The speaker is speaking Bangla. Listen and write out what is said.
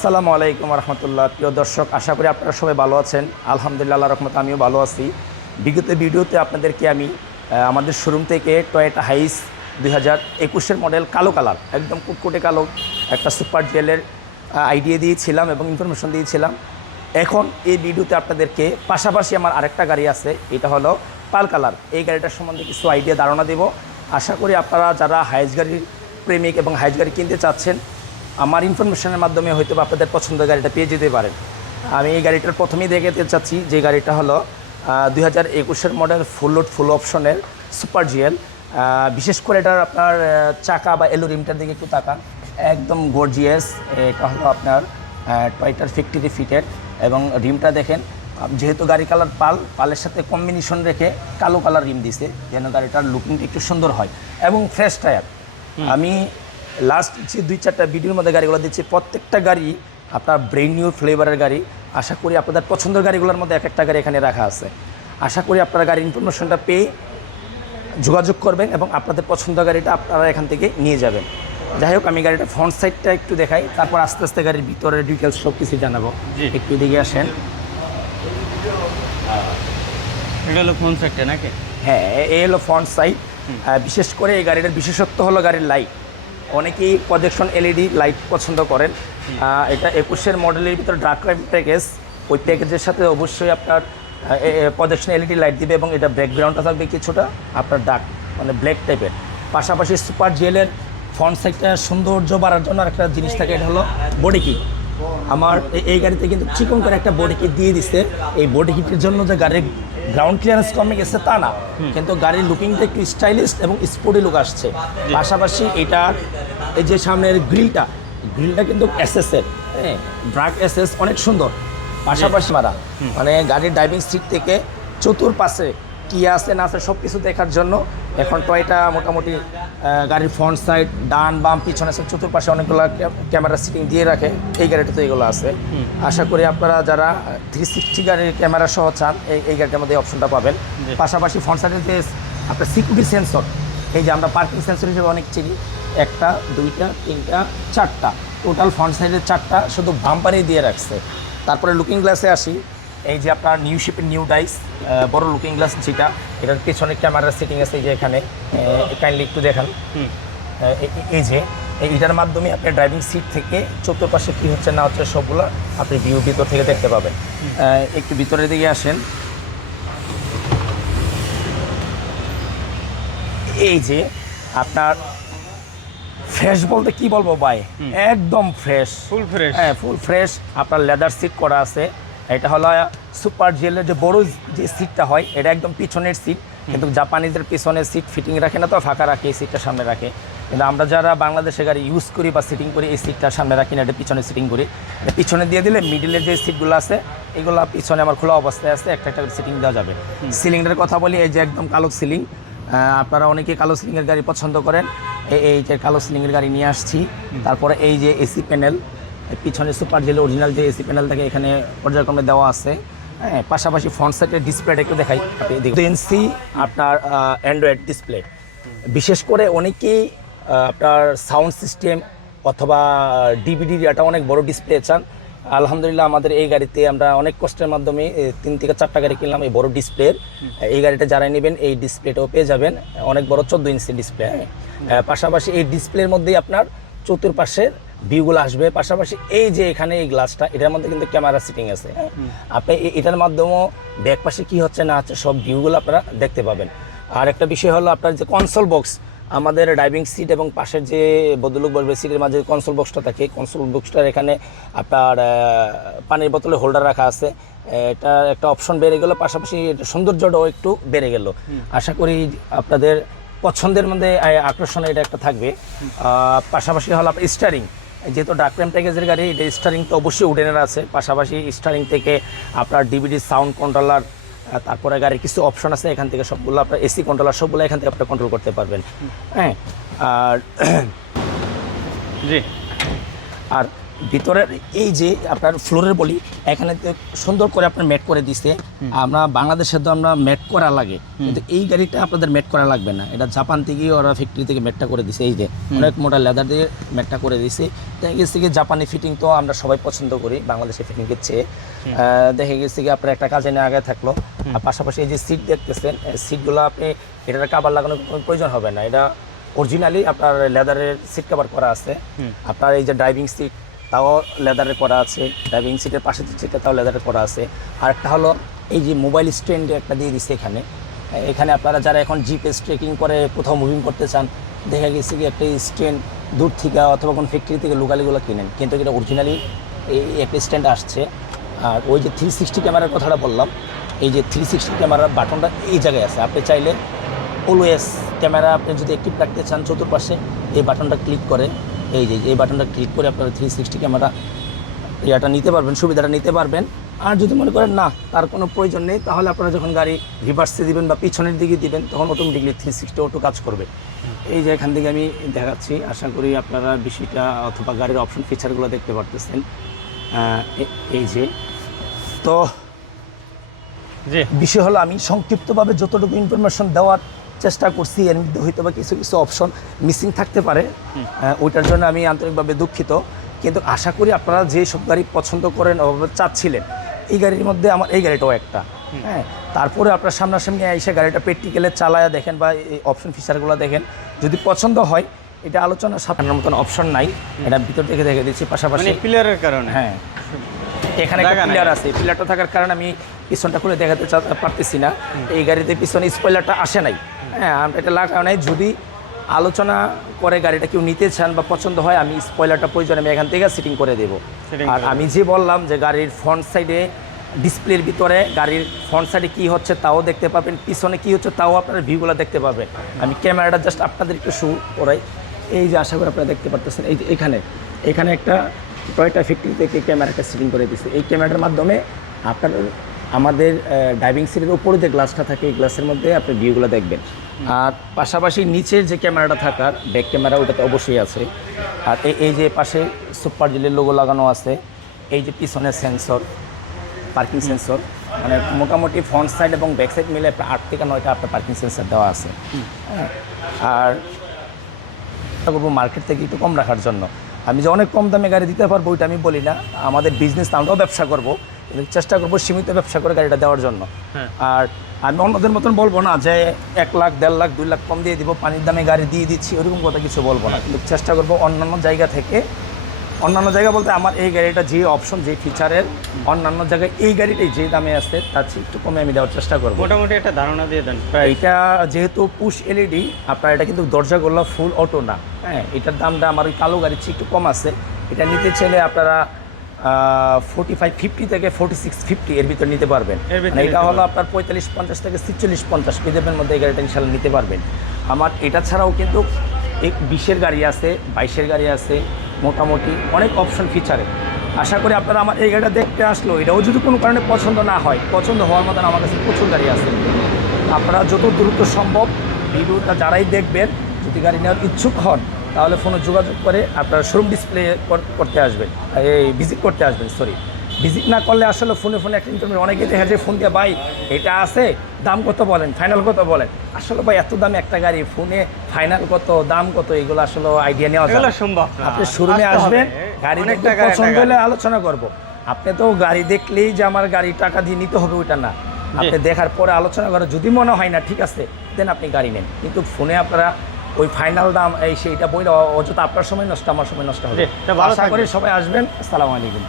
আসসালামু আলাইকুম রহমতুল্লাহ। প্রিয় দর্শক, আশা করি আপনারা সবাই ভালো আছেন। আলহামদুলিল্লাহ রহমত আমিও ভালো আছি। বিগত ভিডিওতে আপনাদেরকে আমি আমাদের শোরুম থেকে টয়েটা হাইস দুই হাজার একুশের মডেল কালো কালার, একদম কুটকুটে কালো, একটা সুপার জেলের আইডিয়া দিয়েছিলাম এবং ইনফরমেশন দিয়েছিলাম। এখন এই ভিডিওতে আপনাদেরকে পাশাপাশি আমার আরেকটা গাড়ি আছে, এটা হলো পাল কালার। এই গাড়িটার সম্বন্ধে কিছু আইডিয়া ধারণা দেব। আশা করি আপনারা যারা হাইস গাড়ির প্রেমিক এবং হাইস গাড়ি কিনতে চাচ্ছেন আমার ইনফরমেশনের মাধ্যমে হয়তো বা আপনাদের পছন্দের গাড়িটা পেয়ে যেতে পারেন। আমি এই গাড়িটার প্রথমেই দেখাতে চাচ্ছি যে গাড়িটা হলো দুই হাজার একুশের মডেল ফুল লোড ফুল অপশনের সুপার জিএল বিশেষ করে এটার আপনার চাকা বা এলো রিমটার দিকে একটু তাকান। একদম গর্জিয়াস এটা হলো আপনার টয়টার ফিফটি ফিটেড এবং রিমটা দেখেন যেহেতু গাড়ি কালার পাল পালের সাথে কম্বিনেশন রেখে কালো কালার রিম দিছে যেন গাড়িটার লুকিংটা একটু সুন্দর হয় এবং ফ্রেশ টায়ার আমি লাস্ট যে দুই চারটা ভিডিওর মধ্যে গাড়িগুলো দিচ্ছি প্রত্যেকটা গাড়ি আপনার ব্রেন নিউ ফ্লেভারের গাড়ি। আশা করি আপনাদের পছন্দের গাড়িগুলোর মধ্যে এক একটা গাড়ি এখানে রাখা আছে। আশা করি আপনারা গাড়ির ইনফরমেশনটা পেয়ে যোগাযোগ করবেন এবং আপনাদের পছন্দের গাড়িটা আপনারা এখান থেকে নিয়ে যাবেন। যাই হোক আমি গাড়িটা ফ্রন্ট সাইডটা একটু দেখাই তারপর আস্তে আস্তে গাড়ির ভিতরে ডিটেলস সব কিছু জানাব। একটু দিকে আসেন। এটা হলো নাকি? হ্যাঁ এ- এই হলো ফ্রন্ট সাইড বিশেষ করে এই গাড়িটার বিশেষত্ব হলো গাড়ির লাইট অনেকেই প্রজেকশন এলইডি লাইট পছন্দ করেন। এটা একুশের মডেলের ভিতরে ডার্ক প্যাকেজ ওই প্যাকেজের সাথে অবশ্যই আপনার প্রজেকশন এলইডি লাইট দিবে এবং এটা ব্যাকগ্রাউন্ডটা থাকবে কিছুটা আপনার ডার্ক মানে ব্ল্যাক টাইপের পাশাপাশি সুপার জেলের ফ্রন্ট সাইডটা সৌন্দর্য বাড়ার জন্য একটা জিনিস থাকে, এটা হলো বডি কিট আমার এই গাড়িতে কিন্তু চিকন করে একটা বডি কিট দিয়ে দিচ্ছে এই বডি কিটের জন্য যে গাড়ির গ্রাউন্ড ক্লিয়ারেন্স কমে গেছে তা না। কিন্তু গাড়ির লুকিংটা একটু স্টাইলিশ এবং স্পোর্টি লুক আসছে। পাশাপাশি এটার এই যে সামনের গ্রিলটা গ্রিলটা কিন্তু এসএসের হ্যাঁ ড্রাগ এসএস অনেক সুন্দর। পাশাপাশি মারা মানে গাড়ির ড্রাইভিং সিট থেকে চতুর্পাশে কি আছে না আছে সব কিছু দেখার জন্য এখন টয়টা মোটামুটি গাড়ির ফ্রন্ট সাইড ডান বাম পিছনে সব চতুর্পাশে অনেকগুলো ক্যামেরা সিটিং দিয়ে রাখে এই গাড়িটাতে এগুলো আছে। আশা করি আপনারা যারা থ্রি সিক্সটি গাড়ির ক্যামেরা সহ চান এই এই গাড়িটার মধ্যে অপশনটা পাবেন। পাশাপাশি ফ্রন্ট সাইডে যে আপনার সিকিউরিটি সেন্সর এই যে আমরা পার্কিং সেন্সর হিসেবে অনেক চিনি একটা দুইটা তিনটা চারটা। টোটাল ফ্রন্ট সাইডের চারটা শুধু বাম্পারেই দিয়ে রাখছে। তারপরে লুকিং গ্লাসে আসি এই যে আপনার নিউ শিপের নিউ ডাইস বড় লুকিং গ্লাস যেটা এটার পেছনে ক্যামেরার সেটিং আছে এই যে এখানে কাইন্ডলি একটু দেখান। এই যে এই- এটার মাধ্যমে আপনি ড্রাইভিং সিট থেকে চতুর্পাশে কী হচ্ছে না হচ্ছে সবগুলো আপনি ভিউ ভিতর থেকে দেখতে পাবেন। একটু ভিতরের দিকে আসেন। এই যে আপনার ফ্রেশ বলতে কি বলব ভাই? একদম ফ্রেশ ফুল ফ্রেশ হ্যাঁ ফুল ফ্রেশ আপনার লেদার সিট করা আছে। এটা হলো সুপার জেলের যে বড় যে সিটটা হয় এটা একদম পিছনের সিট কিন্তু জাপানিদের পিছনের সিট ফিটিং রাখে না তো ফাঁকা রাখে এই সিটটা সামনে রাখে। কিন্তু আমরা যারা বাংলাদেশে গাড়ি ইউজ করি বা সিটিং করি এই সিটটা সামনে রাখি না এটা পিছনে সিটিং করি। এটা পিছনে দিয়ে দিলে মিডিলের যে সিটগুলো আছে এগুলো পিছনে আমার খোলা অবস্থায় আছে একটা একটা সিটিং দেওয়া যাবে। সিলিংটার কথা বলি এই যে একদম কালো সিলিং আপনারা অনেকে কালো সিলিংয়ের গাড়ি পছন্দ করেন এই এই যে কালো সিলিংয়ের গাড়ি নিয়ে আসছি। তারপরে এই যে এসি প্যানেল পিছনে সুপার জেল অরিজিনাল যে এসি প্যানেল থাকে, এখানে পর্যায়ক্রমে দেওয়া আছে। হ্যাঁ পাশাপাশি ফ্রন্ট সাইডের ডিসপ্লেটা একটু দেখাই। এনসি আপনার অ্যান্ড্রয়েড ডিসপ্লে বিশেষ করে অনেকেই আপনার সাউন্ড সিস্টেম অথবা ডিভিডি একটা অনেক বড় ডিসপ্লে চান। আলহামদুলিল্লাহ আমাদের এই গাড়িতে আমরা অনেক কষ্টের মাধ্যমে তিন থেকে চারটা গাড়ি কিনলাম এই বড় ডিসপ্লের এই গাড়িটা যারাই নেবেন, এই ডিসপ্লেটাও পেয়ে যাবেন। অনেক বড় চোদ্দ ইঞ্চি ডিসপ্লে হ্যাঁ পাশাপাশি এই ডিসপ্লের মধ্যেই আপনার চতুর্পাশের ভিউগুলো আসবে। পাশাপাশি এই যে এখানে এই গ্লাসটা এটার মধ্যে কিন্তু ক্যামেরা সিটিং আছে। হ্যাঁ? আপনি এটার মাধ্যমেও ব্যাক পাশে কী হচ্ছে না হচ্ছে সব ভিউগুলো আপনারা দেখতে পাবেন। আর একটা বিষয় হলো আপনার যে কনসোল বক্স আমাদের ড্রাইভিং সিট এবং পাশের যে বদলুক বলবে সিটের মাঝে কনসোল বক্সটা থাকে। কনসোল বক্সটার এখানে আপনার পানির বোতলে হোল্ডার রাখা আছে। এটা একটা অপশন বেড়ে গেল পাশাপাশি সৌন্দর্যটাও একটু বেড়ে গেল। আশা করি আপনাদের পছন্দের মধ্যে আকর্ষণ এটা একটা থাকবে। পাশাপাশি হলো আপনার স্টারিং যেহেতু ডাকপ্রেম প্যাকেজের গাড়ি এটা স্টারিং তো অবশ্যই উডেনের আছে। পাশাপাশি স্টারিং থেকে আপনার ডিভিডি সাউন্ড কন্ট্রোলার তারপরে গাড়ির কিছু অপশন আছে এখান থেকে সবগুলো আপনার এসি কন্ট্রোলার সবগুলো এখান থেকে আপনার কন্ট্রোল করতে পারবেন। হ্যাঁ আর জি। আর ভিতরের এই যে আপনার ফ্লোরের বলি এখানে তো সুন্দর করে আপনার ম্যাট করে দিছে। আমরা বাংলাদেশে তো আমরা ম্যাট করা লাগে। কিন্তু এই গাড়িটা আপনাদের ম্যাট করা লাগবে না। এটা জাপান থেকে ওরা ফ্যাক্টরি থেকে ম্যাটটা করে দিছে এই যে অনেক মোটা লেদার দিয়ে ম্যাটটা করে দিছে। দেখা গেছে কি জাপানি ফিটিং তো আমরা সবাই পছন্দ করি বাংলাদেশে ফিটিংয়ের চেয়ে। দেখা গেছে কি আপনার একটা কাজে নিয়ে আগে থাকল। আর পাশাপাশি এই যে সিট দেখতেছেন সিটগুলো আপনি এটার কাবার লাগানোর কোনো প্রয়োজন হবে না। এটা অরিজিনালি আপনার লেদারের সিট কভার করা আছে। আপনার এই যে ড্রাইভিং সিট তাও লেদারে করা আছে ড্রাইভিং সিটের পাশে সিটটা তাও লেদারে করা আছে। আর একটা হলো এই যে মোবাইল স্ট্যান্ড একটা দিয়ে দিচ্ছে এখানে। এখানে আপনারা যারা এখন জিপিএস ট্রেকিং করে কোথাও মুভিং করতে চান, দেখা গেছে কি একটা স্ট্যান্ড দূর থেকে অথবা কোনো ফ্যাক্টরি থেকে লোকালিগুলো কিনেন। কিন্তু এটা অরিজিনালি এই একটা স্ট্যান্ড আসছে। আর ওই যে থ্রি সিক্সটি ক্যামেরার কথাটা বললাম, এই যে থ্রি সিক্সটি ক্যামেরার বাটনটা এই জায়গায় আছে। আপনি চাইলে অলওয়েজ ক্যামেরা আপনি যদি অ্যাক্টিভ রাখতে চান, চতুর্পাশে এই বাটনটা ক্লিক করে এই যে এই বাটনটা ক্লিক করে আপনারা থ্রি সিক্সটি ক্যামেরা ইয়াটা নিতে পারবেন সুবিধাটা নিতে পারবেন। আর যদি মনে করেন না তার কোনো প্রয়োজন নেই তাহলে আপনারা যখন গাড়ি রিভার্সে দিবেন বা পিছনের দিকে দিবেন তখন অটোমেটিকলি থ্রি সিক্সটি অটো কাজ করবে। এই যে এখান থেকে আমি দেখাচ্ছি আশা করি আপনারা বেশিটা অথবা গাড়ির অপশন ফিচারগুলো দেখতে পারতেছেন। এই যে তো বিষয় হলো আমি সংক্ষিপ্তভাবে যতটুকু ইনফরমেশন দেওয়ার চেষ্টা করছি এর মধ্যে হয়তো বা কিছু কিছু অপশন মিসিং থাকতে পারে। ওইটার জন্য আমি আন্তরিকভাবে দুঃখিত। কিন্তু আশা করি আপনারা যে সব গাড়ি পছন্দ করেন চাচ্ছিলেন এই গাড়ির মধ্যে আমার এই গাড়িটাও একটা। হ্যাঁ তারপরে আপনার সামনাসামনি এসে গাড়িটা প্র্যাকটিক্যালে চালায়া দেখেন বা এই অপশন ফিচারগুলো দেখেন। যদি পছন্দ হয় এটা আলোচনা সাধারণ মতন অপশন নাই। এটা ভিতর থেকে দেখে দিচ্ছি মানে পাশাপাশি পিলারের কারণে। হ্যাঁ। এখানে একটা পিলার আছে পিলারটা থাকার কারণে আমি পিছনটা খুলে দেখাতে পারতেছি না। এই গাড়িতে পিছনে স্পয়লারটা আসে নাই। হ্যাঁ আর এটা লাগানো নাই যদি আলোচনা করে গাড়িটা কেউ নিতে চান বা পছন্দ হয় আমি স্পয়লারটা প্রয়োজন আমি এখান থেকে সিটিং করে দেব। আর আমি যে বললাম যে গাড়ির ফ্রন্ট সাইডে ডিসপ্লের ভিতরে গাড়ির ফ্রন্ট সাইডে কী হচ্ছে তাও দেখতে পাবেন পিছনে কী হচ্ছে তাও আপনারা ভিউগুলো দেখতে পাবেন। আমি ক্যামেরাটা জাস্ট আপনাদের একটু শু করাই। এই যে আশা করি আপনারা দেখতে পারতেছেন এই যে এখানে এখানে একটা টয়টা ফ্যাক্টরি থেকে ক্যামেরাটা সেটিং করে দিচ্ছে এই ক্যামেরাটার মাধ্যমে আপনার আমাদের ড্রাইভিং সিটের উপরে যে গ্লাসটা থাকে এই গ্লাসের মধ্যে আপনি ভিউগুলো দেখবেন। আর পাশাপাশি নিচের যে ক্যামেরাটা থাকার ব্যাক ক্যামেরা ওটাতে অবশ্যই আছে। আর এই যে পাশে সুপার জিলের লোগো লাগানো আছে এই যে পিছনের সেন্সর পার্কিং সেন্সর মানে মোটামুটি ফ্রন্ট সাইড এবং ব্যাক সাইড মিলে আট থেকে নয়টা আপনার পার্কিং সেন্সর দেওয়া আছে। হ্যাঁ, আর করব মার্কেট থেকে একটু কম রাখার জন্য। আমি যে অনেক কম দামে গাড়ি দিতে পারব ওইটা আমি বলি না। আমাদের বিজনেস আমরাও ব্যবসা করব। চেষ্টা করব সীমিত ব্যবসা করে গাড়িটা দেওয়ার জন্য। হ্যাঁ। আর আমি অন্যদের মতন বলব না যে এক লাখ দেড় লাখ দুই লাখ কম দিয়ে দিব পানির দামে গাড়ি দিয়ে দিচ্ছি ওরকম কথা কিছু বলব না। কিন্তু চেষ্টা করব অন্যান্য জায়গা থেকে অন্যান্য জায়গা বলতে আমার এই গাড়িটা যে অপশন যে ফিচারের অন্যান্য জায়গায় এই গাড়িটাই যে দামে আসছে তার চেয়ে একটু কমে আমি দেওয়ার চেষ্টা করব। মোটামুটি একটা ধারণা দিয়ে দেন এটা যেহেতু পুশ এলইডি আপনার এটা কিন্তু দরজাগুলো ফুল অটো না। হ্যাঁ এটার দামটা আমার ওই কালো গাড়ির চেয়ে একটু কম আছে। এটা নিতে চাইলে আপনারা ফোর্টি ফাইভ ফিফটি থেকে ফোর্টি সিক্স ফিফটি এর ভিতর নিতে পারবেন। মানে এটা হলো আপনার পঁয়তাল্লিশ পঞ্চাশ থেকে ছিচল্লিশ পঞ্চাশ পিদেবের মধ্যে এই গাড়িটা ইনশাল্লাহ নিতে পারবেন। আমার এটা ছাড়াও কিন্তু এক বিশের গাড়ি আছে বাইশের গাড়ি আছে মোটামুটি অনেক অপশন ফিচারে আশা করি আপনারা আমার এই গাড়িটা দেখতে আসলো। এটাও যদি কোনো কারণে পছন্দ না হয় পছন্দ হওয়ার মতন আমার কাছে প্রচুর গাড়ি আছে। আপনারা যত দ্রুত সম্ভব ভিডিওটা যারাই দেখবেন যদি গাড়ি নেওয়ার ইচ্ছুক হন তাহলে ফোনে যোগাযোগ করে আপনারা শোরুম ডিসপ্লে করতে আসবেন। এই ভিজিট করতে আসবেন সরি ভিজিট না করলে আসলে ফোনে ফোনে একটা ইন্টারভিউ অনেকে দেখা যায় ফোন দিয়ে ভাই এটা আছে দাম কত বলেন? ফাইনাল কত বলেন? আসলে ভাই এত দামে একটা গাড়ি ফোনে ফাইনাল কত দাম কত এগুলো আসলে আইডিয়া নেওয়া যায় সম্ভব আপনি শোরুমে আসবেন গাড়ি পছন্দ হলে আলোচনা করব। আপনি তো গাড়ি দেখলেই যে আমার গাড়ি টাকা দিয়ে নিতে হবে ওইটা না। আপনি দেখার পরে আলোচনা করে যদি মনে হয় না ঠিক আছে দেন আপনি গাড়ি নেন। কিন্তু ফোনে আপনারা ওই ফাইনাল দাম এই সেইটা বইলে অযথা আপনার সময় নষ্ট আমার সময় নষ্ট হবে। আশা করি সবাই আসবেন। আসসালামু আলাইকুম।